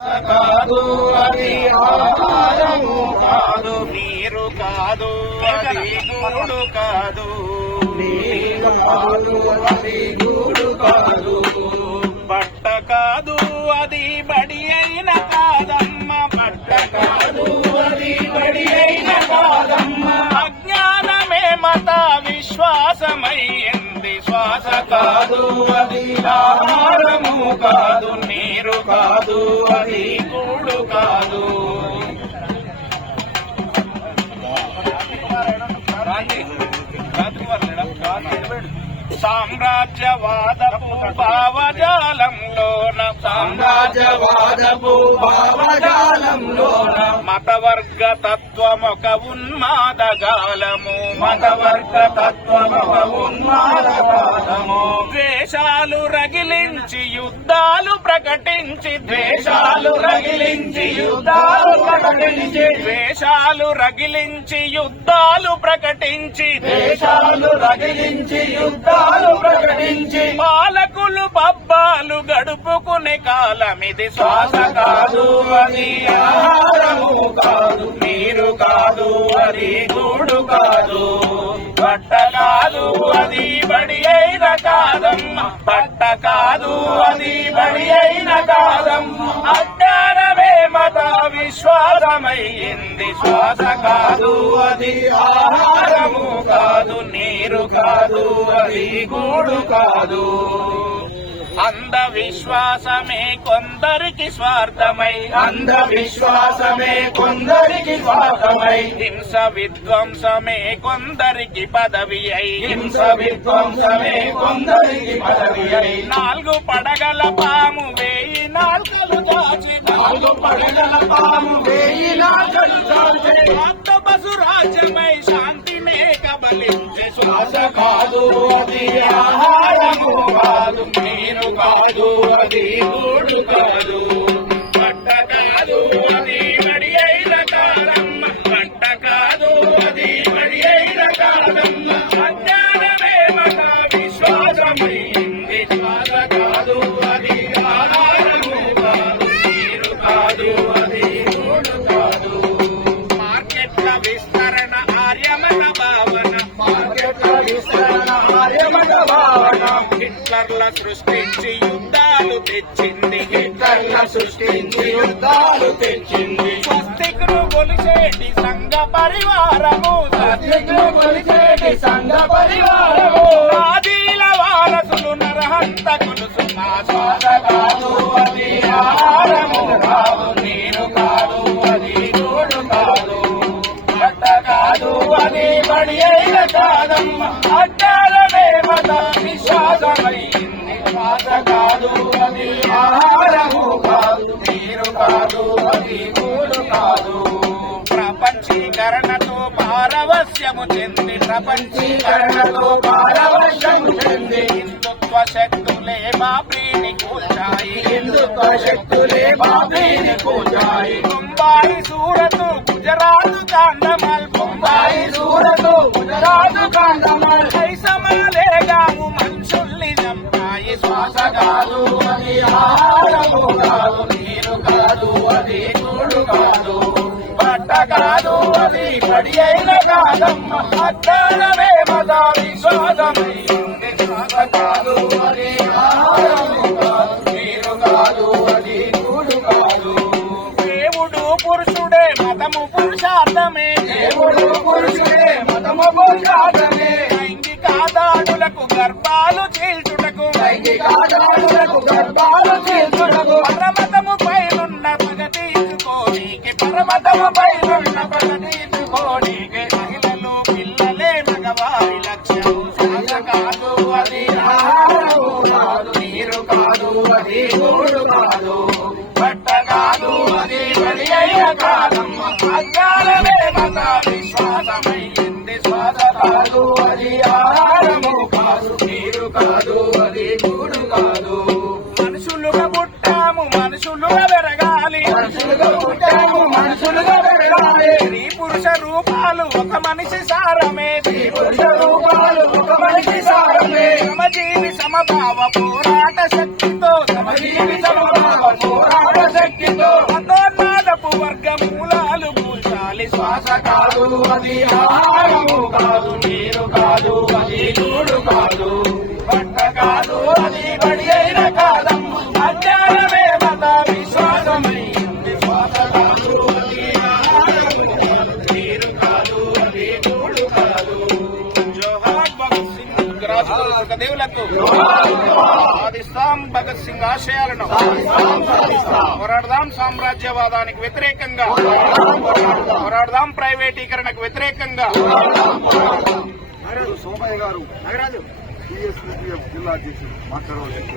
కాదు అది ఆహారము కాదు నీరు కాదు అది గూడు కాదు. నీరు కాదు అది గూడు కాదు. బట్ట కాదు అది బడి అయిన కాదమ్మ. బట్ట కాదు అది బడి అయిన కాదమ్మ. అజ్ఞానమే మత విశ్వాసమైంది శ్వాస కాదు అది ఆహారము కాదు. అది కూడు కాదు. సామ్రాజ్యవాదపు భావజాలంలోన సామ్రాజ్యవాదపు భావజాలంలోన. మతవర్గ తత్వమొక ఉన్మాదగాలము మతవర్గ తత్వమొక ఉన్మాదగాలము రగిలించి యుద్ధాలు ప్రకటించి ద్వేషాలు రగిలించి యుద్ధాలు ప్రకటించి ద్వేషాలు రగిలించి యుద్ధాలు ప్రకటించి దేశాలు రగిలించి యుద్ధాలు ప్రకటించి పాలకులు పబ్బాలు గడుపుకునే కాలమిది శ్వాస కాదు అది ఆహారము కాదు నీరు కాదు అది గూడు కాదు బట్ట కాదు అది బడి అయిన కాదమ్మ. పట్ట కాదు అది బడి అయిన కాదమ్మ. అజ్ఞానమే మత విశ్వాసమయ్యింది శ్వాస కాదు అది ఆహారము కాదు నీరు కాదు అది గూడు కాదు. అంధవిశ్వాసమే కొందరికి స్వార్థమై. అంధవిశ్వాసమే కొందరికి స్వార్థమై. హింస విధ్వంసమే కొందరికి పదవి అయి హింస విధ్వంసమే కొందరికి పదవి అయి నాలుగు పడగల పాము వేయి నాలుకలు దాచి. నాలుగు పడగల పాము వేయి నాగలు చాల్చే బసు రాజ్యమై శాంతినే కబలించే శ్వాస కాదు అది ఆహారము కాదు. నీరు కాదు అది గూడు కాదు. పట్ట కాదు అది మడి అయిన కాలమ్మ. పట్ట కాదు అది మడి అయిన కాలమ్మ. అజ్ఞానమే మన విశ్వాసమైంది విశ్వాస కాదు అది ఆహారము కాదు. నీరు కాదు అది గూడు కాదు. మార్కెట్ల విస్తరణ ఆర్యమన భావన. మార్కెట్ల విస్తరణ హిట్లర్ల సృష్టించి యుద్ధాలు తెచ్చింది. హిట్లర్ల సృష్టించి యుద్ధాలు తెచ్చింది. స్వస్తికులు కొలిసేటి సంఘ పరివారము. స్వస్తికులు కొలిచేటి సంఘ పరివారము. ఆదిల వారసులు నరహంతకులు శ్వాస కాదు అది ఆహారము కాదు నేను కాదు అది తోడు కాదు. అట్ట కాదు అది బడి అయిన కాదమ్మ అడ్డాలమే మత విశ్వాసమైంది శ్వాస కాదు అది ఆహారము కాదు నీరు కాదు అది గూడు కాదు. ప్రపంచీకరణతో పారవస్యము చెంది ప్రపంచీకరణతో పారవశ్యము చెంది. హిందుత్వ శక్తులే బాబ్రీని కూల్చాయి. హిందుత్వ శక్తులే బాబీని పూజాయి ముంబాయి సూరత్ గుజరాత్ కాండమల్ కాదు అది ఆహారము కాదు నీరు కాదు అది చూడు కాదు. బట్ట కాదు అది పడి అయిన కాదమ్మ అజ్ఞానమే మత విశ్వాసమైంది. శ్వాస కాదు అది ఆహారము కాదు నీరు కాదు అది చూడు కాదు. దేవుడు పురుషుడే మతము పురుషార్థమే. దేవుడు పురుషుడే మతము పురుషార్థమే. లైంగిక దాడులకు గర్భాలు చీల్చుటకు. లైంగికాదారులకు గర్భాలు పరమతము పైనున్న పగ పరమతము పైనున్న ప్రగతి మహిళలు పిల్లలే మగవారి లక్ష్యం శ్వాస కాదు అది కాదు నీరు కాదు అది గూడు కాదు బట్ట కాదు అది బలి అయిన కాదమ్మ అజ్ఞానమే మత విశ్వాసమైంది కాదు అది ఆహారము కాదు నీరు కాదు అది గూడు కాదు పుట్టాము మనుషులుగా వెళ్ళాలి స్త్రీ పురుష రూపాలు ఒక మనిషి సారమే. స్త్రీ పురుష రూపాలు ఒక మనిషి సారమే. సమజీవి సమభావ పోరాట శక్తితో సమజీవి సమభావ పోరాట శక్తితో. మతోన్మాదపు వర్గ మూలాలు పూజాలి శ్వాస కాదు అది ఆహారము కాదు నీరు కాదు అది చూడు కాదు. పంట కాదు అది బడి అయిన కాదు. రాజుల సుఖదేవులకు సాధిస్తాం భగత్ సింగ్ ఆశయాలను. పోరాడదాం సామ్రాజ్యవాదానికి వ్యతిరేకంగా. పోరాడదాం ప్రైవేటీకరణకు వ్యతిరేకంగా. సోమయ్య గారు టీఎస్పీఎఫ్ జిల్లా అధ్యక్షుడు మాట్లాడవచ్చు